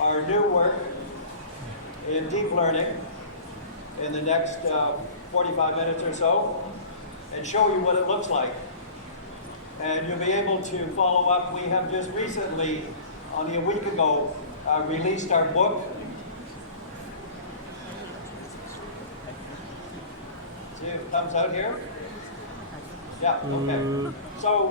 our new work in deep learning in the next 45 minutes or so and show you what it looks like. And you'll be able to follow up. We have just recently, only a week ago, released our book. See if it comes out here? Yeah, okay. So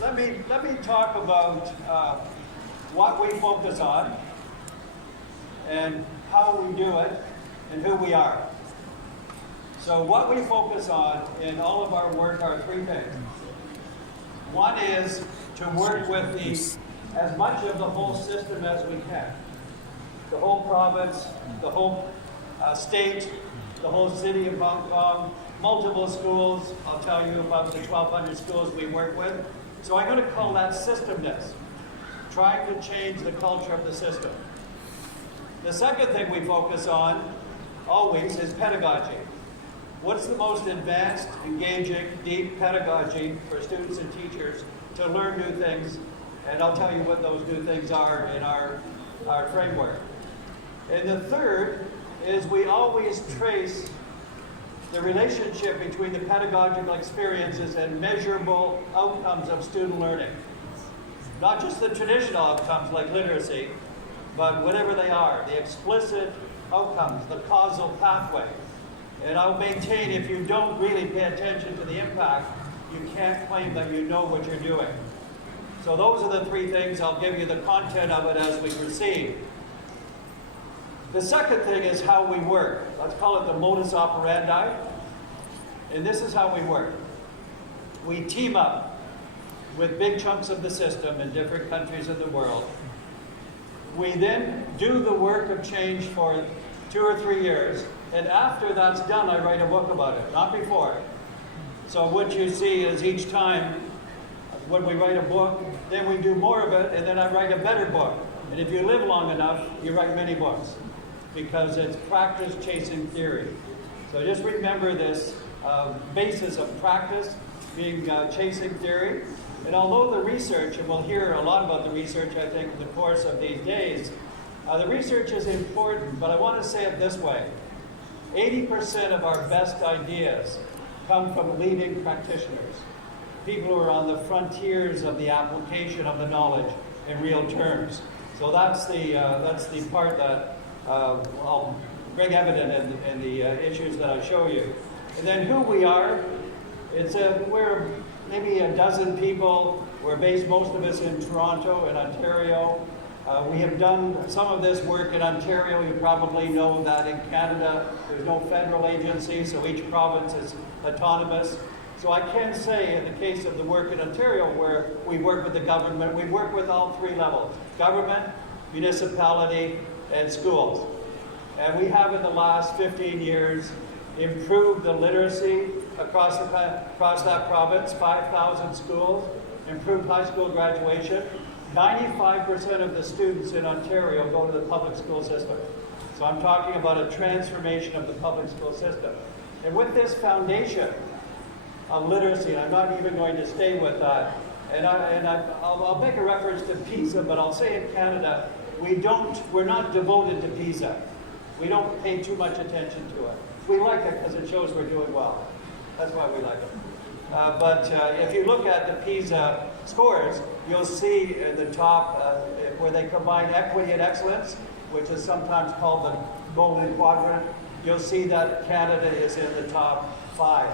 let me talk about what we focus on and how we do it and who we are. So what we focus on in all of our work are three things. One is to work with as much of the whole system as we can. The whole province, the whole state, the whole city of Hong Kong, multiple schools. I'll tell you about the 1,200 schools we work with. So I'm going to call that systemness, trying to change the culture of the system. The second thing we focus on always is pedagogy. What's the most advanced, engaging, deep pedagogy for students and teachers to learn new things? And I'll tell you what those new things are in our framework. And the third is we always trace the relationship between the pedagogical experiences and measurable outcomes of student learning. Not just the traditional outcomes like literacy, but whatever they are, the explicit outcomes, the causal pathway. And I'll maintain if you don't really pay attention to the impact, you can't claim that you know what you're doing. So those are the three things. I'll give you the content of it as we proceed. The second thing is how we work. Let's call it the modus operandi. And this is how we work. We team up with big chunks of the system in different countries in the world. We then do the work of change for 2 or 3 years. And after that's done, I write a book about it, not before. So what you see is each time when we write a book, then we do more of it, and then I write a better book. And if you live long enough, you write many books, because it's practice chasing theory. So just remember this basis of practice being chasing theory. And although the research, and we'll hear a lot about the research, I think, in the course of these days, the research is important, but I want to say it this way. 80% of our best ideas come from leading practitioners, people who are on the frontiers of the application of the knowledge in real terms. So that's the part that I'll bring evident in the issues that I show you. And then who we are, we're maybe a dozen people. We're based, most of us, in Toronto and Ontario. We have done some of this work in Ontario. You probably know that in Canada, there's no federal agency, so each province is autonomous. So I can say, in the case of the work in Ontario, where we work with the government, we work with all three levels: government, municipality, and schools. And we have, in the last 15 years, improved the literacy across that province, 5,000 schools, improved high school graduation. 95% of the students in Ontario go to the public school system. So I'm talking about a transformation of the public school system. And with this foundation of literacy, I'm not even going to stay with that, and I'll make a reference to PISA, but I'll say in Canada, we're not devoted to PISA. We don't pay too much attention to it. We like it because it shows we're doing well. That's why we like it. But if you look at the PISA scores, you'll see at the top where they combine equity and excellence, which is sometimes called the golden quadrant. You'll see that Canada is in the top 5.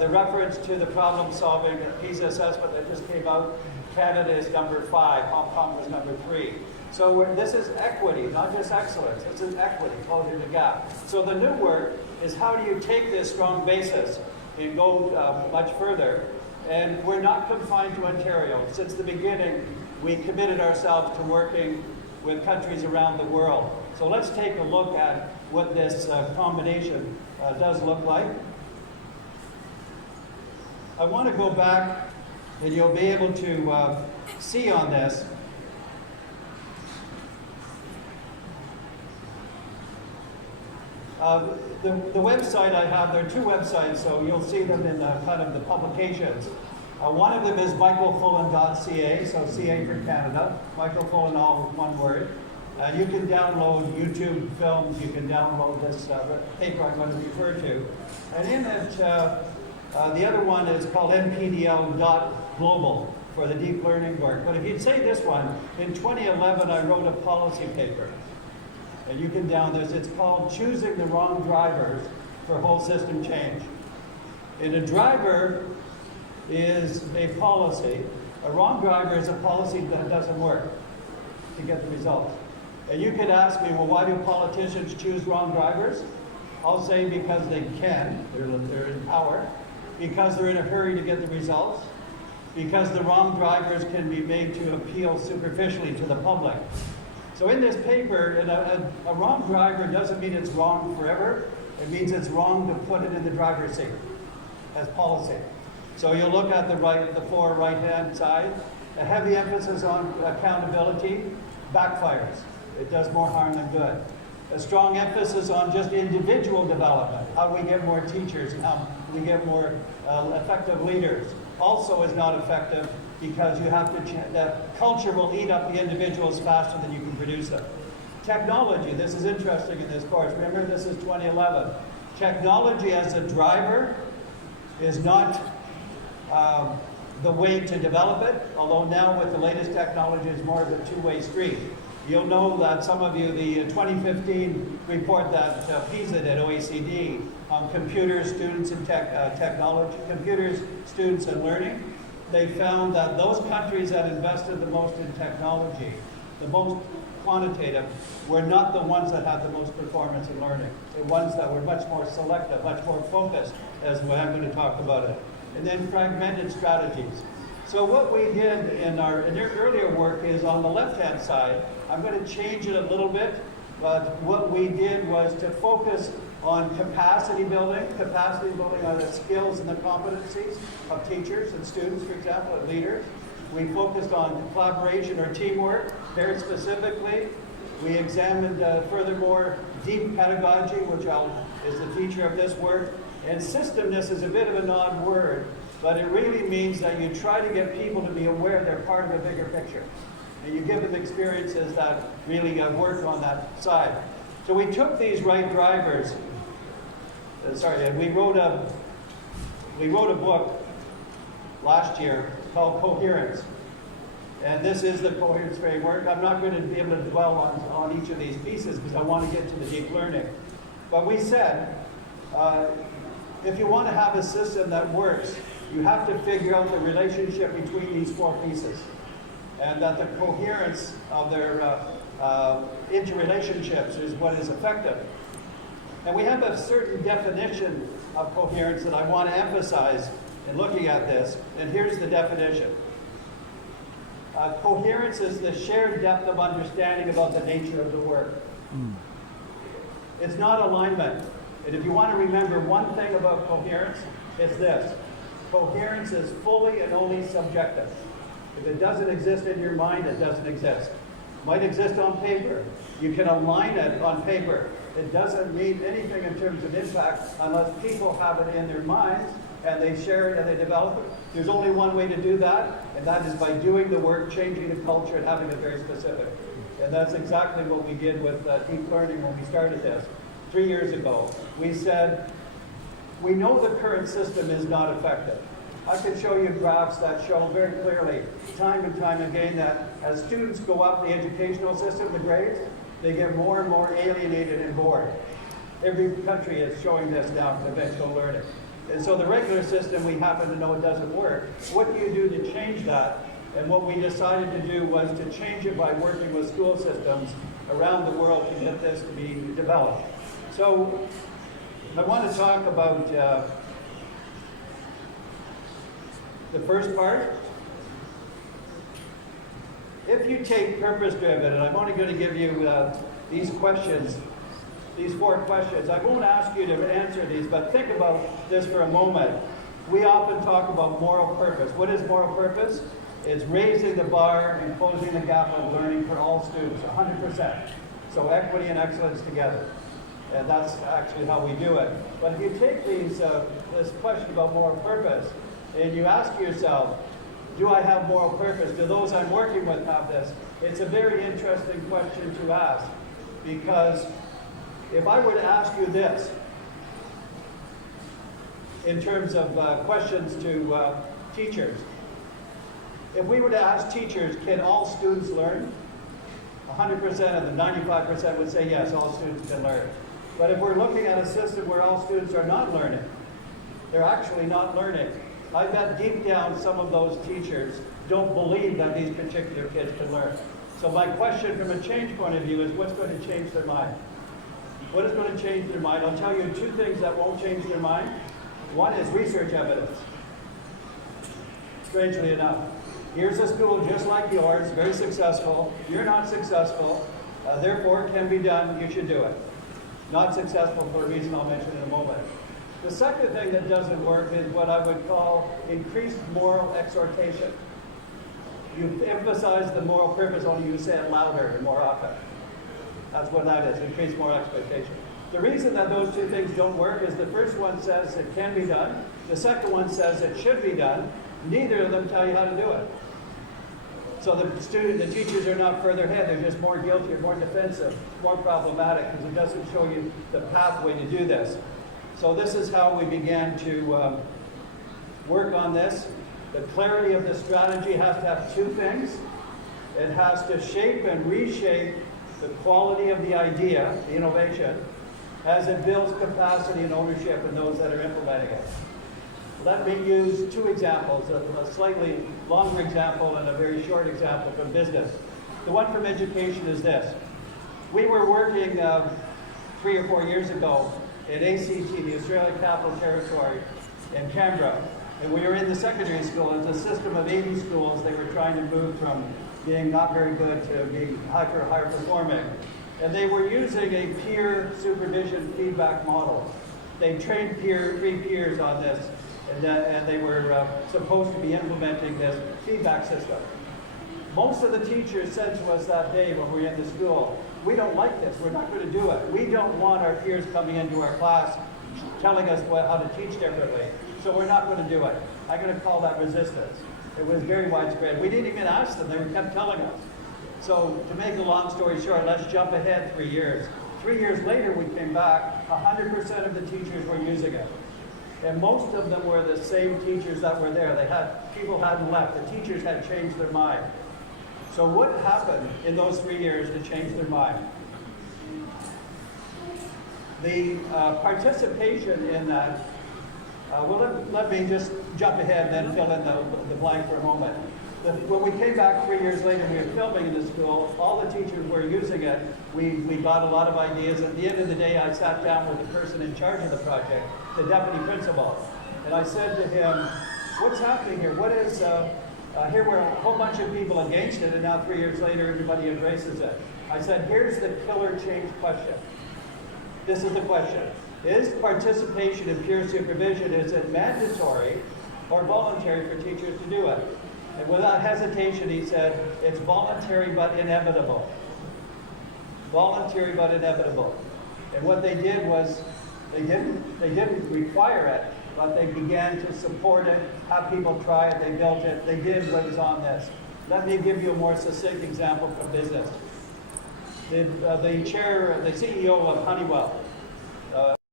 The reference to the problem-solving PISA assessment that just came out, Canada is number 5, Hong Kong was number 3. So this is equity, not just excellence. This is equity, closing the gap. So the new work is how do you take this strong basis and go much further. And we're not confined to Ontario. Since the beginning, we committed ourselves to working with countries around the world. So let's take a look at what this combination does look like. I want to go back, and you'll be able to see on this. The website I have, there are 2 websites, so you'll see them in kind of the publications. One of them is michaelfullen.ca, so CA for Canada, Michael Fullen, all with one word. You can download YouTube films, you can download this paper I'm going to refer to. And in it, the other one is called npdl.global for the deep learning work. But if you'd say this one, in 2011 I wrote a policy paper. And you can download this. It's called Choosing the Wrong Drivers for Whole System Change. And a driver is a policy. A wrong driver is a policy that doesn't work to get the results. And you could ask me, well, why do politicians choose wrong drivers? I'll say because they can, they're in power, because they're in a hurry to get the results, because the wrong drivers can be made to appeal superficially to the public. So in this paper, a wrong driver doesn't mean it's wrong forever. It means it's wrong to put it in the driver's seat as policy. So you'll look at the four right-hand side. A heavy emphasis on accountability backfires. It does more harm than good. A strong emphasis on just individual development, how we get more teachers, how we get more effective leaders, also is not effective because you have to, the culture will eat up the individuals faster than you can produce them. Technology, this is interesting in this course. Remember, this is 2011. Technology as a driver is not the way to develop it, although now with the latest technology it's more of a two-way street. You'll know that some of you, the 2015 report that PISA did, OECD, computers, students, and technology, computers, students, and learning, they found that those countries that invested the most in technology, the most quantitative, were not the ones that had the most performance in learning. The ones that were much more selective, much more focused, as I'm going to talk about it. And then fragmented strategies. So what we did in our earlier work is on the left-hand side. I'm going to change it a little bit, but what we did was to focus on capacity building on the skills and the competencies of teachers and students, for example, and leaders. We focused on collaboration or teamwork, very specifically. We examined, furthermore, deep pedagogy, which is the feature of this work. And systemness is a bit of an odd word, but it really means that you try to get people to be aware they're part of a bigger picture. And you give them experiences that really work on that side. So we took these right drivers, and we wrote a book last year called Coherence. And this is the coherence framework. I'm not going to be able to dwell on each of these pieces because I want to get to the deep learning. But we said, if you want to have a system that works, you have to figure out the relationship between these four pieces. And that the coherence of their interrelationships is what is effective. And we have a certain definition of coherence that I want to emphasize in looking at this. And here's the definition. Coherence is the shared depth of understanding about the nature of the work. It's not alignment. And if you want to remember one thing about coherence, it's this. Coherence is fully and only subjective. If it doesn't exist in your mind, it doesn't exist. It might exist on paper. You can align it on paper. It doesn't mean anything in terms of impact unless people have it in their minds and they share it and they develop it. There's only one way to do that, and that is by doing the work, changing the culture, and having it very specific. And that's exactly what we did with deep learning when we started this 3 years ago. We said, we know the current system is not effective. I could show you graphs that show very clearly, time and time again, that as students go up the educational system, the grades, they get more and more alienated and bored. Every country is showing this now for eventual learning. And so the regular system, we happen to know it doesn't work. What do you do to change that? And what we decided to do was to change it by working with school systems around the world to get this to be developed. So I want to talk about the first part. If you take purpose-driven, and I'm only going to give you these questions, these 4 questions. I won't ask you to answer these, but think about this for a moment. We often talk about moral purpose. What is moral purpose? It's raising the bar and closing the gap of learning for all students, 100%. So equity and excellence together. And that's actually how we do it. But if you take this question about moral purpose, and you ask yourself, Do I have moral purpose? Do those I'm working with have this? It's a very interesting question to ask, because if I were to ask you this, in terms of questions to teachers, if we were to ask teachers, can all students learn? 100% of them, 95% would say yes, all students can learn. But if we're looking at a system where all students are not learning, they're actually not learning, I bet deep down some of those teachers don't believe that these particular kids can learn. So my question from a change point of view is, what's going to change their mind? What is going to change their mind? I'll tell you two things that won't change their mind. One is research evidence. Strangely enough. Here's a school just like yours, very successful. You're not successful, therefore it can be done, you should do it. Not successful for a reason I'll mention in a moment. The second thing that doesn't work is what I would call increased moral exhortation. You emphasize the moral purpose, only you say it louder and more often. That's what that is, increased moral expectation. The reason that those two things don't work is the first one says it can be done. The second one says it should be done. Neither of them tell you how to do it. So the teachers are not further ahead. They're just more guilty, or more defensive, more problematic, because it doesn't show you the pathway to do this. So this is how we began to work on this. The clarity of the strategy has to have two things. It has to shape and reshape the quality of the idea, the innovation, as it builds capacity and ownership in those that are implementing it. Let me use two examples, a slightly longer example and a very short example from business. The one from education is this. We were working 3 or 4 years ago at ACT, the Australian Capital Territory, in Canberra. And we were in the secondary school. It's a system of 80 schools. They were trying to move from being not very good to being higher performing. And they were using a peer supervision feedback model. They trained 3 peers on this, and they were supposed to be implementing this feedback system. Most of the teachers said to us that day when we were in the school, we don't like this, we're not going to do it. We don't want our peers coming into our class telling us how to teach differently, so we're not going to do it. I'm going to call that resistance. It was very widespread. We didn't even ask them, they kept telling us. So to make a long story short, let's jump ahead 3 years. 3 years later we came back, 100% of the teachers were using it. And most of them were the same teachers that were there. People hadn't left. The teachers had changed their mind. So what happened in those 3 years to change their mind? The participation in that, let me just jump ahead and then fill in the blank for a moment. When we came back 3 years later, we were filming in the school, all the teachers were using it. We got a lot of ideas. At the end of the day, I sat down with the person in charge of the project, the deputy principal, and I said to him, what's happening here? What is, here were a whole bunch of people against it, and now 3 years later, everybody embraces it. I said, here's the killer change question. This is the question. Is participation in peer supervision, is it mandatory or voluntary for teachers to do it? And without hesitation, he said, it's voluntary but inevitable. Voluntary but inevitable. And what they did was, they didn't require it, but they began to support it, have people try it, they built it, they did what was on this. Let me give you a more succinct example from business. The CEO of Honeywell